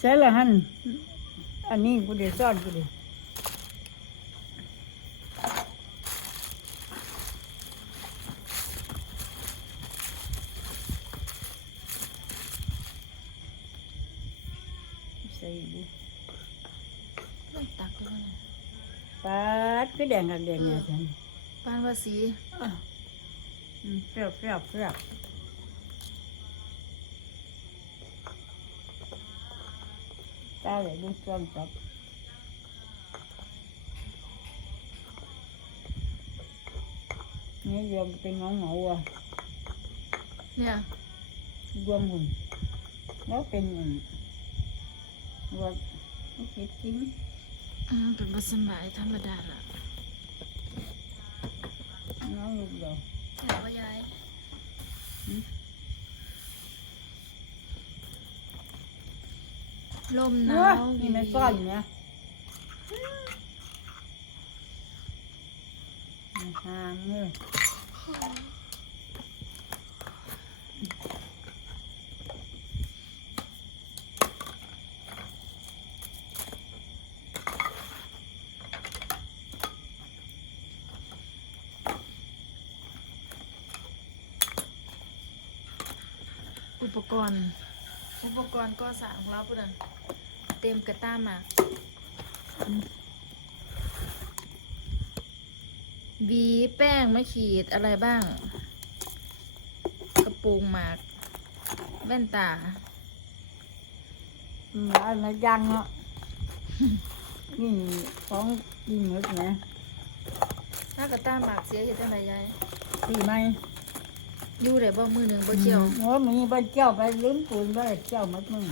ใส่ละหันอันนี้กูเดี๋ยวซ่อนกูเดี๋ยวใส่บุต้องตักด้วยนะปัดก็แดงกับแดงเนี่ยฉันปานว่าสีอะอืมเปรี้ยวเปรี้ยวเปรี้ยวตาเลยดูจ้องจับ นี่ยอมเป็นงงงอะเนี่ยรวมหุ่นแล้วเป็นอืมว่าไม่คิดจริงอืมเป็นบัสมัยธรรมดาละน้องลูกเดียวแต่ว่ายาย ลมหนาเนาะวนี่มันซ่อนเนี่ยห่างเลยอุปกรณ์ อุปกรณ์ก็สร้างของเราปุ่นนะ เต็มกระต้ามาหวีแป้งไม่ขีดอะไรบ้าง กระปุงหมาก แว่นตาอืมอันนั้นยังเนาะนี่ของกินหมดนะถ้ากระต้าหมากเสียอยู่ที่ไหนยายตีไหมอยู่ได้บ่มือหนึ่งบ่เกี่ยวโอ้มีบ้านเจ้าไปลืมปูนบ้านเจ้าหมดมึง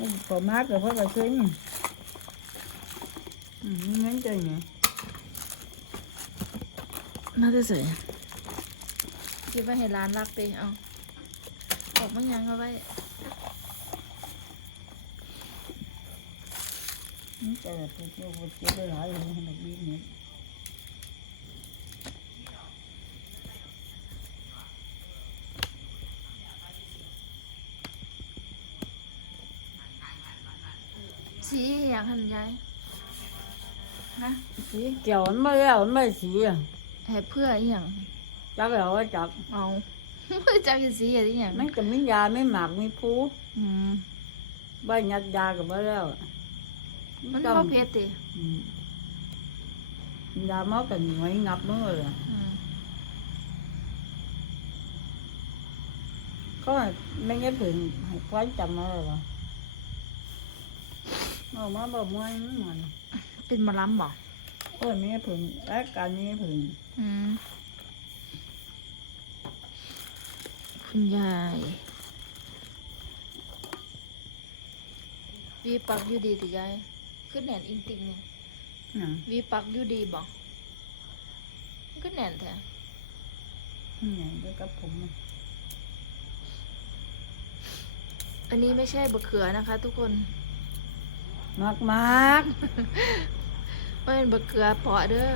นี่ปอมากกับพ่อกระซื้อนี่อืมนี่งั้นใจเนี่ยน่าจะสวยคิดว่าเห็นร้านรักเตเอาออกมายังเอาไว้นี่ใจแบบเจ้าเจ้าได้หลายเลยให้แบบนี้ สีอยากหันยายนะสีเกี่ยวมันไม่แล้วมันไม่สีอะให้เพื่ออีหยังจับเอาไว้จับเอาจักอีสีอะไรอหย่างมันก็มียาไม่หมักไม่พูอืมใบยัดยากับมาแล้วมันต้องบ่เผ็ดติอืมยาเมากันไว้งับมือเลย อืมก็ไม่งั้นถึงให้คว้าจำมาเลยเหรอ เอามาบอกมวยมันมันเป็นหมะล้ำบ่โอ้ยไม่งั้นถึงรายการนี้ถึงอืมคุณยายวีปักอยู่ดีติยายขึ้นแหนนอิงติงเนี่ยหนังวีปักอยู่ดีบ่ก็แหนนแท้นี่เดี๋ยวกับผมมันอันนี้ไม่ใช่บะเขือนะคะ ทุกคน มากมากว่าเป็นบะเขือเพาะเด้อ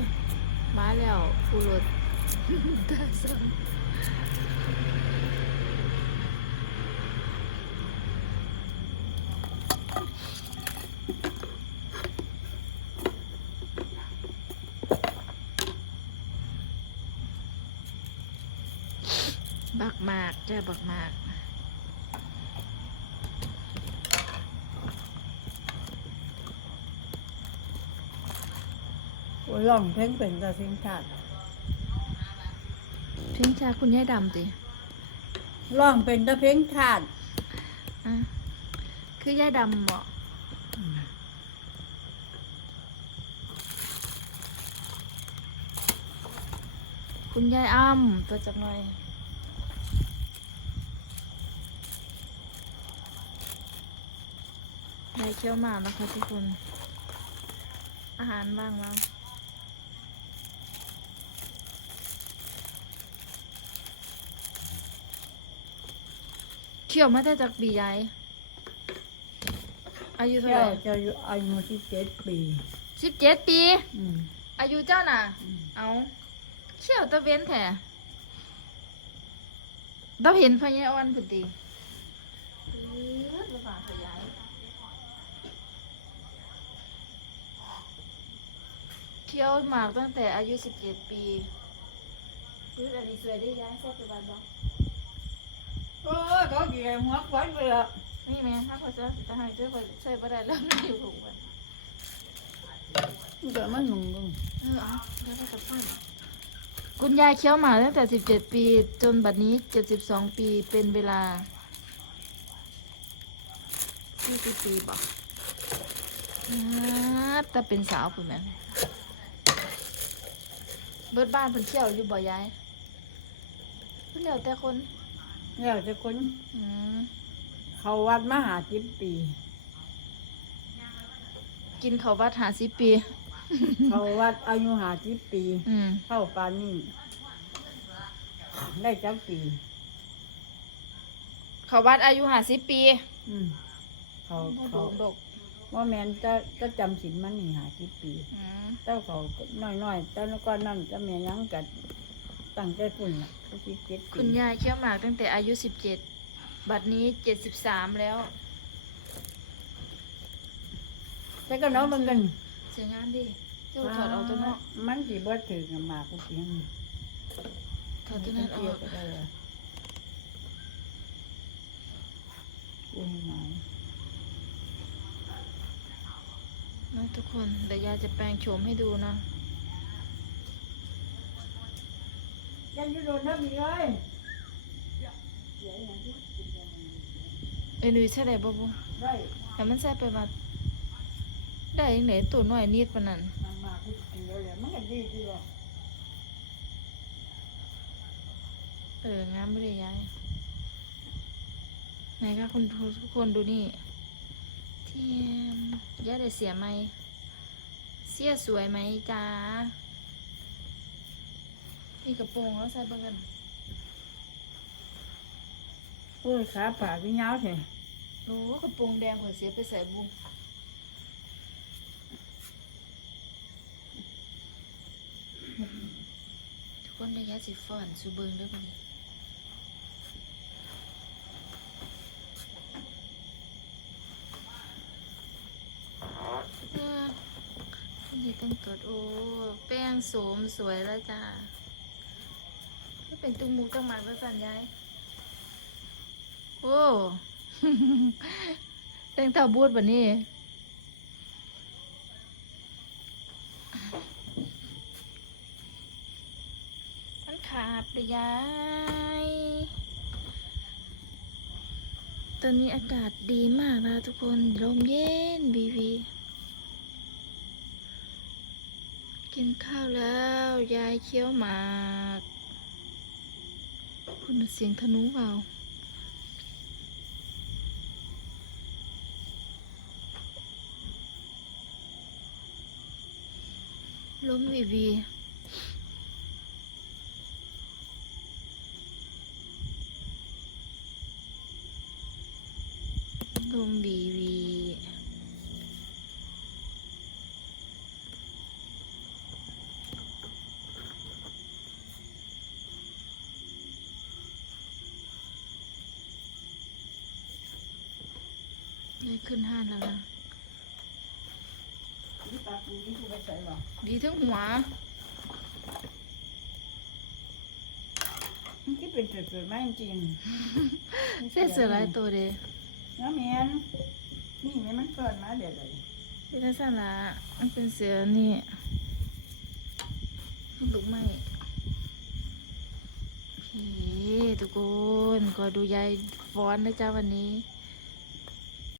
มาแล้วผู้รถตาสองบักมากเจ้าบักมาก โอ้ยร้องเพลงเป็นกระสิงชาติเพลงชาคุณยายดำติร้องเป็นตะเพลงชาติอะคือยายดำเหมาะคุณยายอ้ำตัวจักหน่อยได้เคี้ยวหมากนะคะทุกคน อาหารว่างแล้ว ขี่ยวมาได้จากปียายอายุเท่าไหร่เจ้าอยุอายุสิบเจ็ดปี สิบเจ็ดปีอายุเจ้าน่ะเอาเขี่ยวตะเวนแต้องเห็นพญาอ้อนพุอดรดขเขี่ยวหมากตั้งแต่อายุสิบเจ็ดปีพืชอันนี้สวยได้ยังยแซ่บไปบ้านบ้าง โอ้ยเขาเกี่ยวหัวควันไปละนี่แม่ถ้าพอจะจะให้เจ้าพอใส่บ่ได้แล้วไม่อยู่ถูกมันมันเกิดมันหนุ่มบึงเออเอาแล้วก็จะปั้นคุณยายเคี้ยวหมากตั้งแต่สิบเจ็ดปี จนบัดนี้เจ็ดสิบสองปีเป็นเวลายี่สิบปีบ่อ่าแต่เป็นสาวคุณแม่เบิดบ้านเพิ่นเที่ยวอยู่บ่ยายเพิ่นเดียวแต่คน แล้วจะคนอืมเขาวัดมาหาสิบปี กินเขาววัดหาสิปี เขาวัดอายุหาสิบปี อืมเข้าปานนี่ได้จักปี เขาวัดอายุหาสิปีอืมเขาโดเขากดกว่าแมนจะจะจำสินมันนี่หาสิบปี อืม เจ้าเขาน้อยๆแต่แล้วก็นั่นจะแม่ยังกัด ตั้งใจปุ่นล่ะก็สิเจ็ดปีคุณยายเคี้ยวหมากตั้งแต่อายุสิบเจ็ดบัดนี้เจ็ดสิบสามแล้วแต่ก็เน้องมันกันเสียงานดิเจ้าถอดเอาตัวเนาะมันสิบ่ถือกับหมากกูเพียงถอดตัวนั้นอเกี่ยอวกก็ได้อะกูให้หมายนะทุกคนเดี๋ยวยายจะแปลงโฉมให้ดูนะ ยังอยู่โดนนับอีกเลยเอ้ยหนุ่ยใช่ไหมบ่บุได้แต่มันใส่ไปมาได้ยังไงตัวน้อยนิดปานนั้นนางหมากกูกินแล้วแหละมันก็ดีดีหรอกเอองามไม่ได้ย้ายไหนคะคุณทุกคนดูนี่เทียมย่าได้เสียไหม เสียสวยไหมจ้า มีกระโปรงแล้วใส่เบิ่งกันโอ้ยขาผ่าพี่ยาวแท้โอ้กระโปรงแดงขนเสียไปใส่บุทุกคนได้ยัดสิฟอนสูเบิงเด้วยมันคุณยายแต่งตัวโอ้แป้งโสมสวยแล้วจ้าก็ เป็นตุ้งมุกตั้งหมากแล้วสันยายโอ้แต่งเท่าบูดแบบนี้มันขาดเลยยาย ตอนนี้อากาศดีมากนะทุกคนลมเย็นบีบีกินข้าวแล้ว ยายเคี้ยวหมาก คุณเสียงธนูเบาล้มวีวีล้มวีวี ได้ขึ้นห้านแล้วนะนี่ปลาปูนี่กูไปใส่หรอดีทั้งหัวมันคิดเป็นเกิดๆมาจริงๆเส้นเสือหลายตัวเด้น้ำเมียนนี่แม่มันเกิดมาเดี๋ยวเลยเป็นลักษณะมันเป็นเสือนี่ลูกไม้พี่ทุกคนก็ดูยายฟ้อนนะจ้าวันนี้